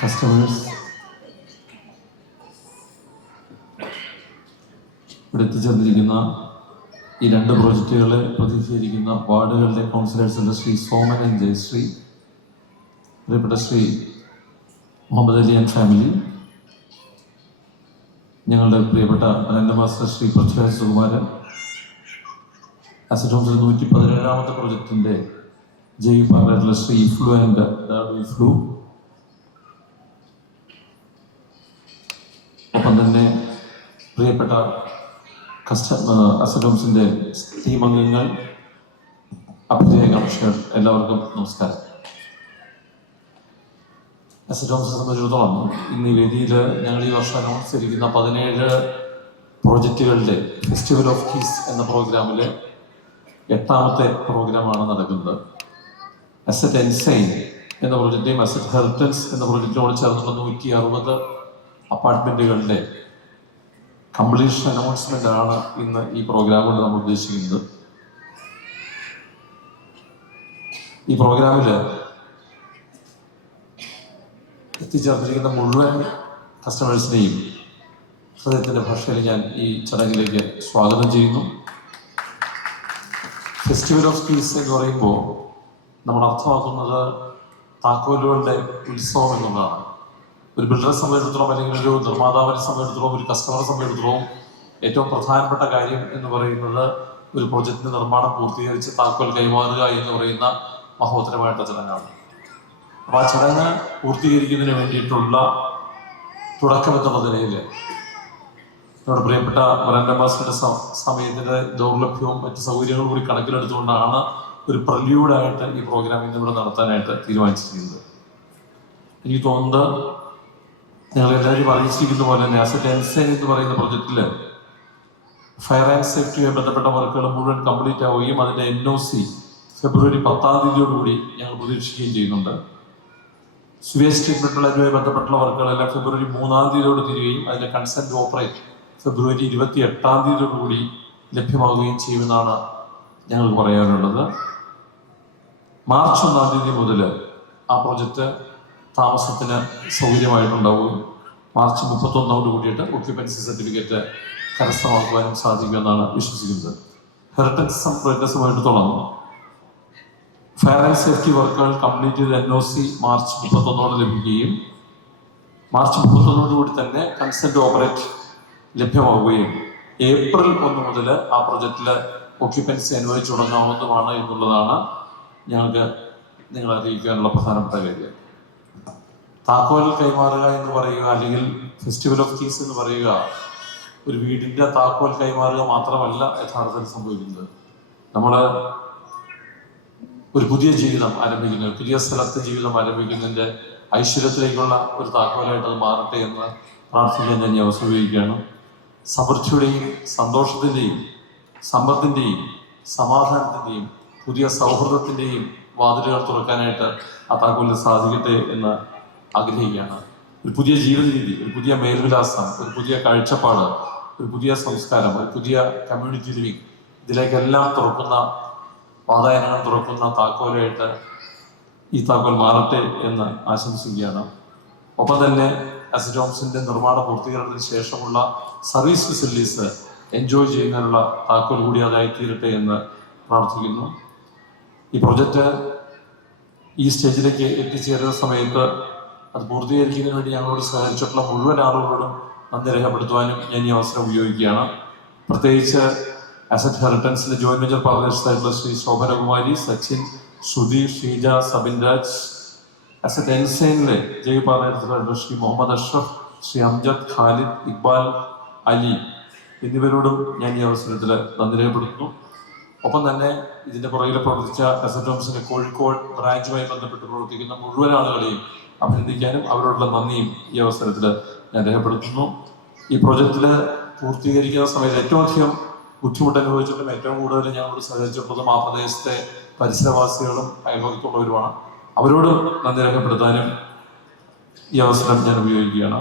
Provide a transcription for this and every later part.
Customers, ഇവിടെ എത്തിച്ചേർന്നിരിക്കുന്ന ഈ രണ്ട് പ്രോജക്റ്റുകളെ പ്രതിനിധീകരിക്കുന്ന വാർഡുകളുടെ കൗൺസിലേഴ്സുണ്ട് ശ്രീ സോമൻ ആൻഡ് ജയശ്രീ, പ്രിയപ്പെട്ട ശ്രീ മുഹമ്മദ് അലി ആൻഡ് ഫാമിലി, ഞങ്ങളുടെ പ്രിയപ്പെട്ട brand master Shri Prithviraj Sukumaran, asset ഹോംസിന്റെ 117ാമത്തെ പ്രോജക്റ്റിന്റെ ജയ് പാർലറിലെ ശ്രീ ഇഫ്ലു ആൻഡ് ഇഫ്ലു, ഒപ്പം തന്നെ പ്രിയപ്പെട്ട അസറ്റ് ഹോംസിന്റെ ടീം അംഗങ്ങൾ, അഭിജയ കർഷകർ, എല്ലാവർക്കും നമസ്കാരം. അസറ്റ് ഹോംസിനെ സംബന്ധിച്ചിടത്തോളം ഇന്ന് ഈ വേദിയിൽ ഞങ്ങൾ ഈ വർഷം അനൗൺസ് ചെയ്തിരിക്കുന്ന 17 പ്രോജക്റ്റുകളുടെ ഫെസ്റ്റിവൽ ഓഫ് കീസ് എന്ന പ്രോഗ്രാമിലെ 8ാമത്തെ പ്രോഗ്രാമാണ് നടക്കുന്നത്. അസറ്റ് എൻസൈൻ എന്ന പ്രോജക്റ്റിന്റെയും അസറ്റ് ഹെറിറ്റൻസ് എന്ന പ്രോജക്റ്റിനോട് ചേർന്നുള്ള 160 അപ്പാർട്ട്മെന്റുകളുടെ കംപ്ലീഷൻ അനൗൺസ്മെന്റ് ആണ് ഇന്ന് ഈ പ്രോഗ്രാം കൊണ്ട് നമ്മൾ ഉദ്ദേശിക്കുന്നത്. ഈ പ്രോഗ്രാമിൽ എത്തിച്ചേർന്നിരിക്കുന്ന മുഴുവൻ കസ്റ്റമേഴ്സിനെയും ഹൃദയത്തിന്റെ ഭാഷയിൽ ഞാൻ ഈ ചടങ്ങിലേക്ക് സ്വാഗതം ചെയ്യുന്നു. ഫെസ്റ്റിവൽ ഓഫ് കീസ് എന്ന് പറയുമ്പോൾ നമ്മൾ അർത്ഥമാക്കുന്നത് താക്കോലുകളുടെ ഉത്സവം എന്നുള്ളതാണ്. ഒരു ബിൽഡറെ സംബന്ധിച്ചിടത്തോളം, അല്ലെങ്കിൽ ഒരു നിർമ്മാതാവിനെ സംബന്ധിച്ചിടത്തോളം, ഒരു കസ്റ്റമറെ സംബന്ധിച്ചിടത്തോളം ഏറ്റവും പ്രധാനപ്പെട്ട കാര്യം എന്ന് പറയുന്നത് ഒരു പ്രോജക്റ്റിന്റെ നിർമ്മാണം പൂർത്തീകരിച്ച് താക്കോൽ കൈമാറുക എന്ന് പറയുന്ന മഹോത്തരമായിട്ടുള്ള ചടങ്ങാണ്. അപ്പൊ ആ ചടങ്ങ് പൂർത്തീകരിക്കുന്നതിന് വേണ്ടിയിട്ടുള്ള തുടക്കം എന്നുള്ള നിലയിൽ നമ്മുടെ പ്രിയപ്പെട്ട ബ്രാൻഡ് അംബാസിഡറുടെ സമയത്തിന്റെ ദൗർലഭ്യവും മറ്റു സൗകര്യങ്ങളും കൂടി കണക്കിലെടുത്തുകൊണ്ടാണ് ഒരു പ്രല്യൂഡായിട്ട് ഈ പ്രോഗ്രാം ഇന്ന് ഇവിടെ നടത്താനായിട്ട് തീരുമാനിച്ചിരിക്കുന്നത്. എനിക്ക് തോന്നുന്നത് ഞങ്ങൾ എല്ലാവരും അറിയിച്ചിരിക്കുന്ന പോലെ തന്നെ അസറ്റ് എൻസൈൻ എന്ന് പറയുന്ന പ്രൊജക്റ്റിൽ ഫയർ ആൻഡ് സേഫ്റ്റിയുമായി ബന്ധപ്പെട്ട വർക്കുകൾ മുഴുവൻ കംപ്ലീറ്റ് ആവുകയും അതിന്റെ NOC ഫെബ്രുവരി 10ാം തീയതിയോടുകൂടി ഞങ്ങൾ പ്രതീക്ഷിക്കുകയും ചെയ്യുന്നുണ്ട്. സുവേജ് ട്രീറ്റ്മെന്റ് പ്ലാന്റുമായി ബന്ധപ്പെട്ടുള്ള വർക്കുകളെല്ലാം ഫെബ്രുവരി 3ാം തീയതിയോട് തീരുകയും അതിന്റെ കൺസെന്റ് ഓപ്പറേറ്റ് ഫെബ്രുവരി 28ാം തീയതിയോടുകൂടി ലഭ്യമാവുകയും ചെയ്യുമെന്നാണ് ഞങ്ങൾക്ക് പറയാനുള്ളത്. മാർച്ച് 1ാം തീയതി മുതൽ ആ പ്രോജക്റ്റ് താമസത്തിന് സൗകര്യമായിട്ടുണ്ടാവുകയും മാർച്ച് 31 കൂടിയിട്ട് ഒക്യുപ്പൻസി സർട്ടിഫിക്കറ്റ് കരസ്ഥമാക്കുവാനും സാധിക്കുമെന്നാണ് വിശ്വസിക്കുന്നത്. ഹെറിറ്റൻസ് പ്രോജക്റ്റുമായിടത്തോളം ഫയർ ആൻഡ് സേഫ്റ്റി വർക്കുകൾ കംപ്ലീറ്റ് ചെയ്ത് NOC മാർച്ച് 31 ലഭിക്കുകയും മാർച്ച് 31 കൂടി തന്നെ കൺസെന്റ് ഓപ്പറേറ്റ് ലഭ്യമാവുകയും ഏപ്രിൽ 1 മുതൽ ആ പ്രോജക്റ്റില് ഒക്യുപ്പൻസി അനുവദിച്ചു തുടങ്ങാവുന്നതുമാണ് എന്നുള്ളതാണ് ഞങ്ങൾക്ക് നിങ്ങളെ അറിയിക്കാനുള്ള പ്രധാനപ്പെട്ട കാര്യം. താക്കോൽ കൈമാറുക എന്ന് പറയുക, അല്ലെങ്കിൽ ഫെസ്റ്റിവൽ ഓഫ് കീസ് എന്ന് പറയുക, ഒരു വീടിന്റെ താക്കോൽ കൈമാറുക മാത്രമല്ല യഥാർത്ഥത്തിൽ സംഭവിക്കുന്നത്. നമ്മൾ ഒരു പുതിയ ജീവിതം ആരംഭിക്കുന്നത്, പുതിയ സ്ഥലത്ത് ജീവിതം ആരംഭിക്കുന്നതിന്റെ ഐശ്വര്യത്തിലേക്കുള്ള ഒരു താക്കോലായിട്ട് അത് മാറട്ടെ എന്ന് പ്രാർത്ഥിക്കാൻ ഞാൻ ഈ അവസരം ഉപയോഗിക്കുകയാണ്. സമൃദ്ധിയുടെയും സന്തോഷത്തിന്റെയും സമ്പത്തിന്റെയും സമാധാനത്തിന്റെയും പുതിയ സൗഹൃദത്തിന്റെയും വാതിലുകൾ തുറക്കാനായിട്ട് ആ താക്കോലിന് സാധിക്കട്ടെ എന്ന് ആഗ്രഹിക്കുകയാണ്. ഒരു പുതിയ ജീവിത രീതി, ഒരു പുതിയ മേൽവിലാസം, ഒരു പുതിയ കാഴ്ചപ്പാട്, ഒരു പുതിയ സംസ്കാരം, ഒരു പുതിയ കമ്മ്യൂണിറ്റി ലിവിങ്, ഇതിലേക്കെല്ലാം തുറക്കുന്ന വാതായനങ്ങൾ തുറക്കുന്ന താക്കോലായിട്ട് ഈ താക്കോൽ മാറട്ടെ എന്ന് ആശംസിക്കുകയാണ്. ഒപ്പം തന്നെ അസറ്റ് ഹോംസിന്റെ നിർമ്മാണ പൂർത്തീകരണത്തിന് ശേഷമുള്ള സർവീസ് ഫെസിലിറ്റീസ് എൻജോയ് ചെയ്യുന്നതിനുള്ള താക്കോൽ കൂടി അതായി തീരട്ടെ എന്ന് പ്രാർത്ഥിക്കുന്നു. ഈ പ്രൊജക്റ്റ് ഈ സ്റ്റേജിലേക്ക് എത്തിച്ചേരുന്ന സമയത്ത് അത് പൂർത്തീകരിക്കുന്നതിന് വേണ്ടി ഞങ്ങളോട് സഹകരിച്ചിട്ടുള്ള മുഴുവൻ ആളുകളോടും നന്ദി രേഖപ്പെടുത്തുവാനും ഞാൻ ഈ അവസരം ഉപയോഗിക്കുകയാണ്. പ്രത്യേകിച്ച് അസറ്റ് ഹെറിറ്റൻസിലെ ജോയിന്റ് വെഞ്ചർ പാർട്ണേഴ്സായിട്ടുള്ള ശ്രീ ശോഭനകുമാരി, സച്ചിൻ, ശ്രുതി, ഷീജ, സബിൻ രാജ്, അസറ്റ് എൻസൈനിലെ ജയ് പാർട്ണേഴ്സായിട്ടുള്ള ശ്രീ മുഹമ്മദ് അഷ്റഫ്, ശ്രീ അംജദ്, ഖാലിദ്, ഇക്ബാൽ, അലി എന്നിവരോടും ഞാൻ ഈ അവസരത്തിൽ നന്ദി രേഖപ്പെടുത്തുന്നു. ഒപ്പം തന്നെ ഇതിന്റെ പുറകിൽ പ്രവർത്തിച്ച അസറ്റ് ഹോംസിന്റെ കോഴിക്കോട് ബ്രാഞ്ചുമായി ബന്ധപ്പെട്ട് പ്രവർത്തിക്കുന്ന മുഴുവൻ ആളുകളെയും അഭിനന്ദിക്കാനും അവരോടുള്ള നന്ദിയും ഈ അവസരത്തിൽ ഞാൻ രേഖപ്പെടുത്തുന്നു. ഈ പ്രോജക്റ്റില് പൂർത്തീകരിക്കുന്ന സമയത്ത് ഏറ്റവും അധികം ബുദ്ധിമുട്ട് അനുഭവിച്ചിട്ടും ഏറ്റവും കൂടുതൽ ഞങ്ങളോട് സഹകരിച്ചിട്ടുള്ളതും ആ പ്രദേശത്തെ പരിസരവാസികളും അയൽവക്കത്തുള്ളവരുമാണ്. അവരോട് നന്ദി രേഖപ്പെടുത്താനും ഈ അവസരം ഞാൻ ഉപയോഗിക്കുകയാണ്.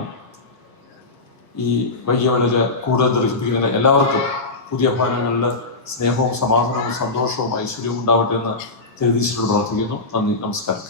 ഈ വലിയ വലിയ കൂടുതൽ ദർശിപ്പിക്കുന്ന എല്ലാവർക്കും പുതിയ ഭവനങ്ങളിൽ സ്നേഹവും സമാധാനവും സന്തോഷവും ഐശ്വര്യവും ഉണ്ടാവട്ടെ എന്ന് പ്രവർത്തിക്കുന്നു. നന്ദി, നമസ്കാരം.